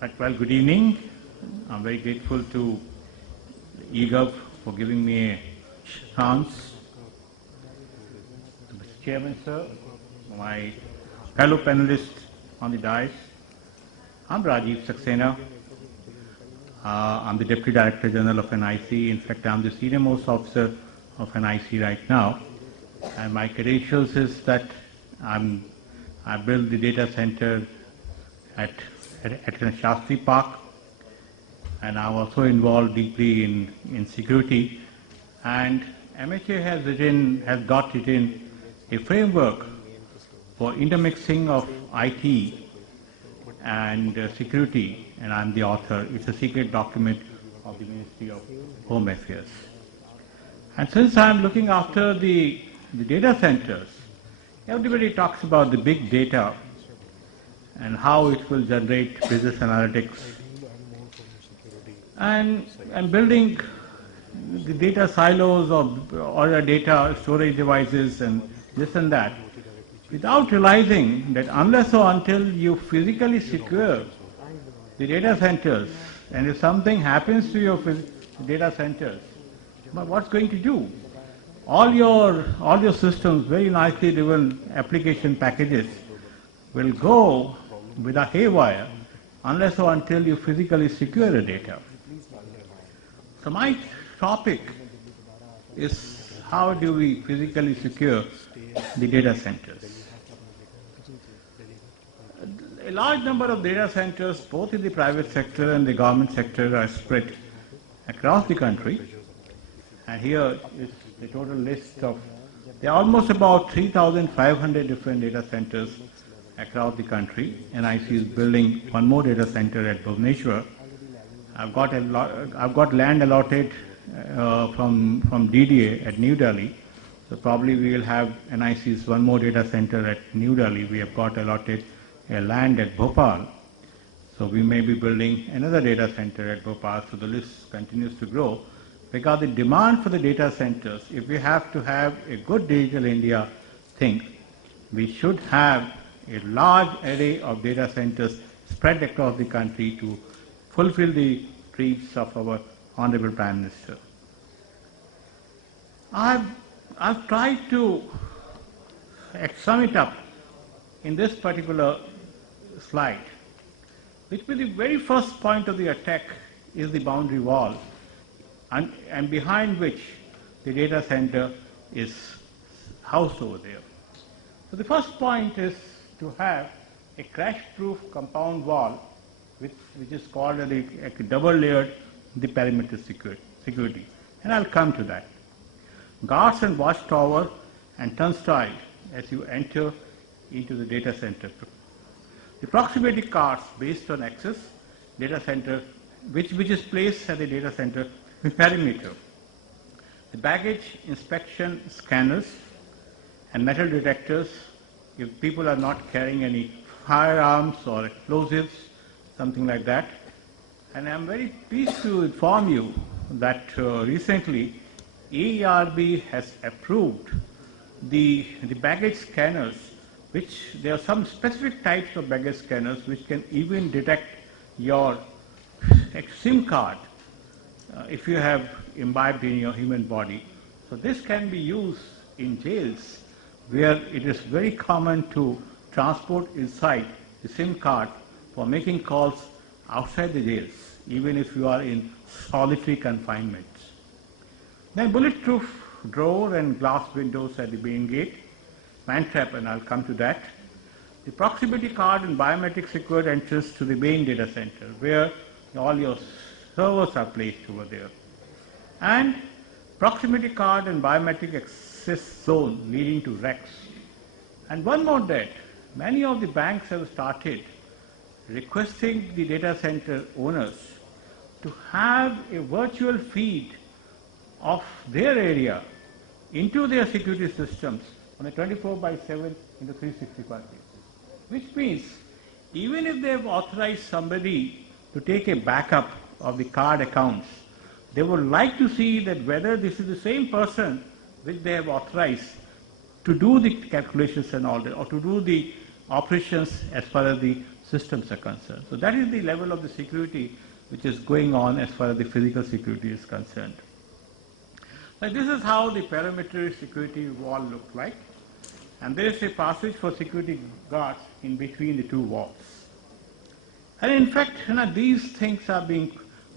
Right, well, good evening. I'm very grateful to eGov for giving me a chance. Mr. Chairman, sir, my fellow panelists on the dais, I'm Rajiv Saxena. I'm the Deputy Director General of NIC. In fact, I'm the senior most officer of NIC right now. And my credentials is that I built the data center at Shastri Park, and I'm also involved deeply in security. And MHA has got written a framework for intermixing of IT and security, and I'm the author. It's a secret document of the Ministry of Home Affairs. And since I'm looking after the data centers, everybody talks about the big data and how it will generate business analytics. And building the data silos or the data storage devices and this and that, without realizing that unless or until you physically secure the data centers, and if something happens to your data centers, what's going to do? All your systems, very nicely driven application packages, will go with a haywire unless or until you physically secure the data. So my topic is how do we physically secure the data centers. A large number of data centers, both in the private sector and the government sector, are spread across the country. And here is the total list of, there are almost about 3,500 different data centers across the country. NIC is building one more data center at Bhubaneswar. I've got land allotted from DDA at New Delhi. So probably we will have NIC's one more data center at New Delhi. We have got allotted a land at Bhopal. So we may be building another data center at Bhopal. So the list continues to grow. Because the demand for the data centers, if we have to have a good Digital India thing, we should have a large array of data centers spread across the country to fulfill the dreams of our Honorable Prime Minister. I've tried to sum it up in this particular slide, which will be the very first point of the attack is the boundary wall, and behind which the data center is housed over there. So the first point is to have a crash-proof compound wall, which is called a double-layered perimeter security. And I'll come to that. Guards and watchtower and turnstile as you enter into the data center. The proximity cards based on access data center, which is placed at the data center perimeter. The baggage inspection scanners and metal detectors, if people are not carrying any firearms or explosives, something like that. And I'm very pleased to inform you that recently EERB has approved the baggage scanners, which there are some specific types of baggage scanners which can even detect your SIM card if you have imbibed in your human body. So this can be used in jails where it is very common to transport inside the SIM card for making calls outside the jails, even if you are in solitary confinement. Then bulletproof door and glass windows at the main gate, man trap, and I'll come to that. The proximity card and biometric secured entrance to the main data center, where all your servers are placed over there. And proximity card and biometric access zone leading to racks. And one more that, many of the banks have started requesting the data center owners to have a virtual feed of their area into their security systems on a 24/7 into 365 basis. Which means even if they have authorized somebody to take a backup of the card accounts, they would like to see that whether this is the same person which they have authorized to do the calculations and all that, or to do the operations as far as the systems are concerned. So that is the level of the security which is going on as far as the physical security is concerned. Now this is how the perimeter security wall looks like, and there is a passage for security guards in between the two walls. And in fact, these things are being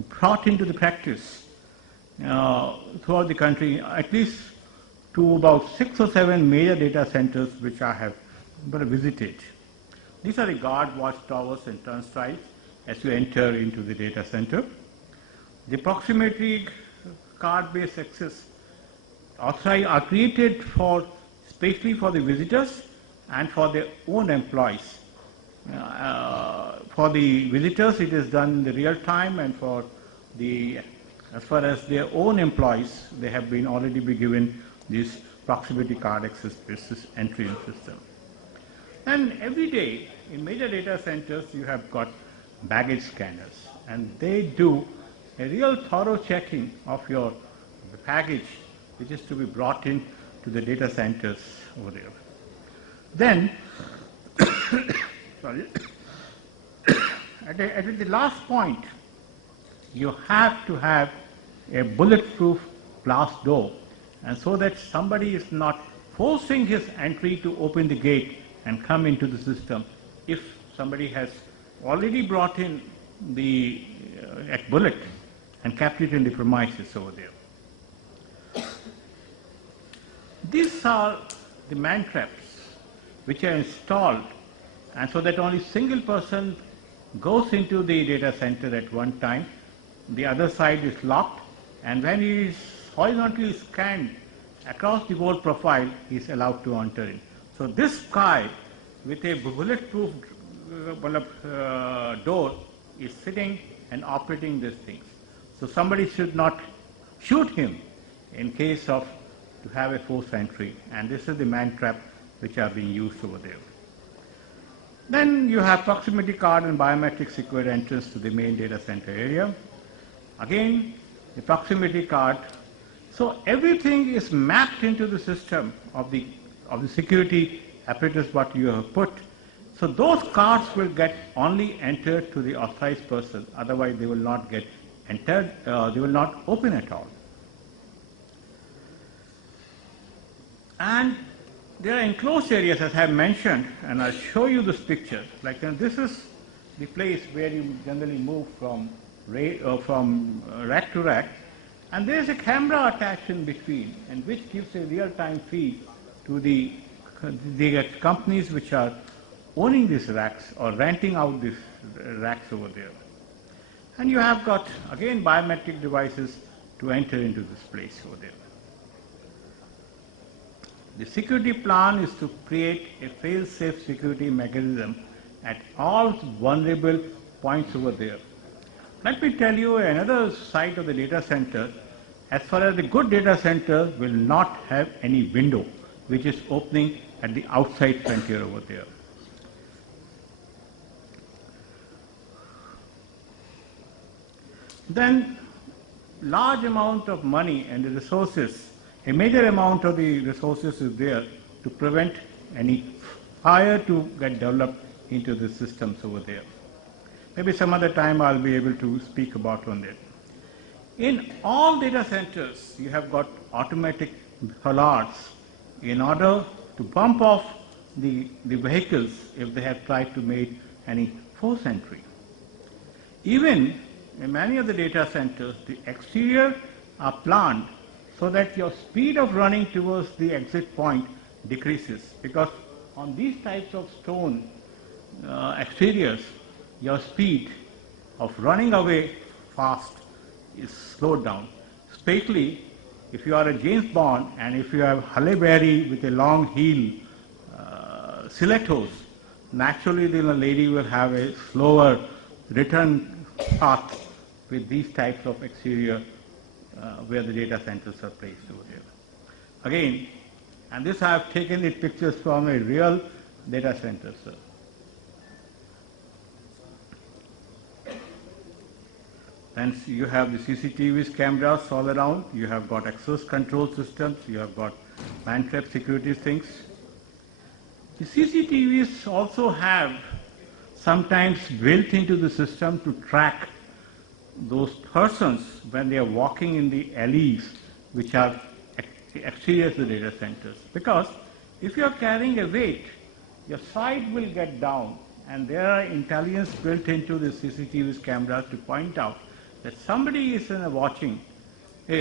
brought into the practice throughout the country, at least to about 6 or 7 major data centers which I have visited. These are the guard watchtowers and turnstiles as you enter into the data center. The proximity card-based access are created especially for the visitors and for their own employees. For the visitors, it is done in the real time, and as far as their own employees, they have already been given this proximity card access entry system. And every day in major data centers, you have got baggage scanners, and they do a real thorough checking of the package which is to be brought in to the data centers over there. Then, sorry, at the last point, you have to have a bulletproof glass door, and so that somebody is not forcing his entry to open the gate and come into the system if somebody has already brought in the bullet and kept it in the premises over there. These are the man traps which are installed, and so that only single person goes into the data center at one time. The other side is locked, and when he is horizontally scanned across the whole profile, he is allowed to enter in. So this guy with a bulletproof door is sitting and operating these things. So somebody should not shoot him in case of to have a forced entry, and this is the man trap which are being used over there. Then you have proximity card and biometric secured entrance to the main data center area. Again, the proximity card. So everything is mapped into the system of the security apparatus what you have put. So those cards will get only entered to the authorized person, otherwise they will not get entered, they will not open at all. And there are enclosed areas, as I have mentioned, and I'll show you this picture. Like this is the place where you generally move from rack to rack, and there is a camera attached in between, and which gives a real-time feed to the companies which are owning these racks or renting out these racks over there. And you have got, again, biometric devices to enter into this place over there. The security plan is to create a fail-safe security mechanism at all vulnerable points over there. Let me tell you another side of the data center. As far as the good data center will not have any window which is opening at the outside frontier over there. Then large amount of money and the resources, a major amount of the resources is there to prevent any fire to get developed into the systems over there. Maybe some other time I'll be able to speak about on that. In all data centers, you have got automatic alerts in order to bump off the vehicles if they have tried to make any forced entry. Even in many of the data centers, the exterior are planned so that your speed of running towards the exit point decreases, because on these types of stone exteriors, your speed of running away fast is slowed down. Especially if you are a James Bond and if you have Halle Berry with a long heel stilettos, naturally the lady will have a slower return path with these types of exterior where the data centers are placed over there. Again, and this I have taken the pictures from a real data center, sir. And you have the CCTVs, cameras all around. You have got access control systems. You have got man-trap security things. The CCTVs also have sometimes built into the system to track those persons when they are walking in the alleys which are exterior to the data centers. Because if you are carrying a weight, your side will get down, and there are intelligence built into the CCTV cameras to point out that somebody is watching,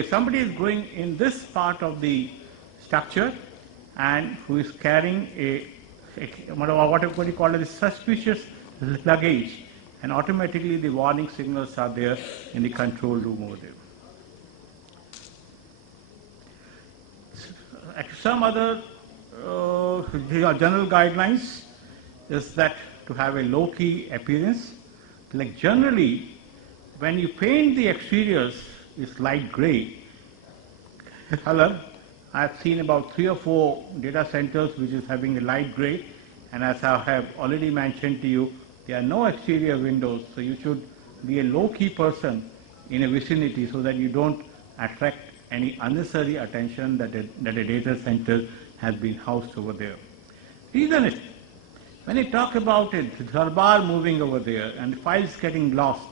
somebody is going in this part of the structure and who is carrying what you call it, suspicious luggage, and automatically the warning signals are there in the control room over there. Some other general guidelines is that to have a low-key appearance, like generally when you paint the exteriors is light gray color. I've seen about 3 or 4 data centers which is having a light gray, and as I have already mentioned to you, there are no exterior windows, so you should be a low-key person in a vicinity so that you don't attract any unnecessary attention that a data center has been housed over there. Reason is, when you talk about a server moving over there and files getting lost,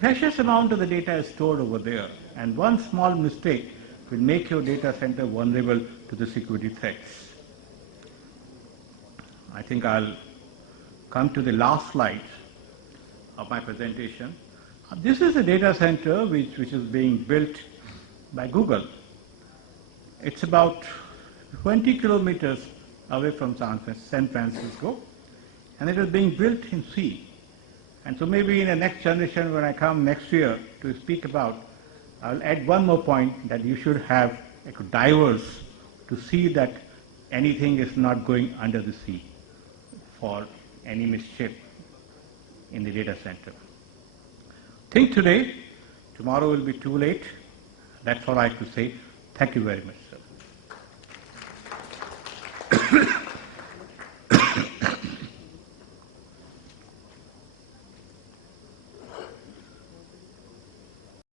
precious amount of the data is stored over there, and one small mistake will make your data center vulnerable to the security threats. I think I'll come to the last slide of my presentation. This is a data center which is being built by Google. It's about 20 kilometers away from San Francisco, and it is being built in C. And so maybe in the next generation, when I come next year to speak about, I'll add one more point, that you should have divers to see that anything is not going under the sea for any mischief in the data center. Think today, tomorrow will be too late. That's all I have to say. Thank you very much.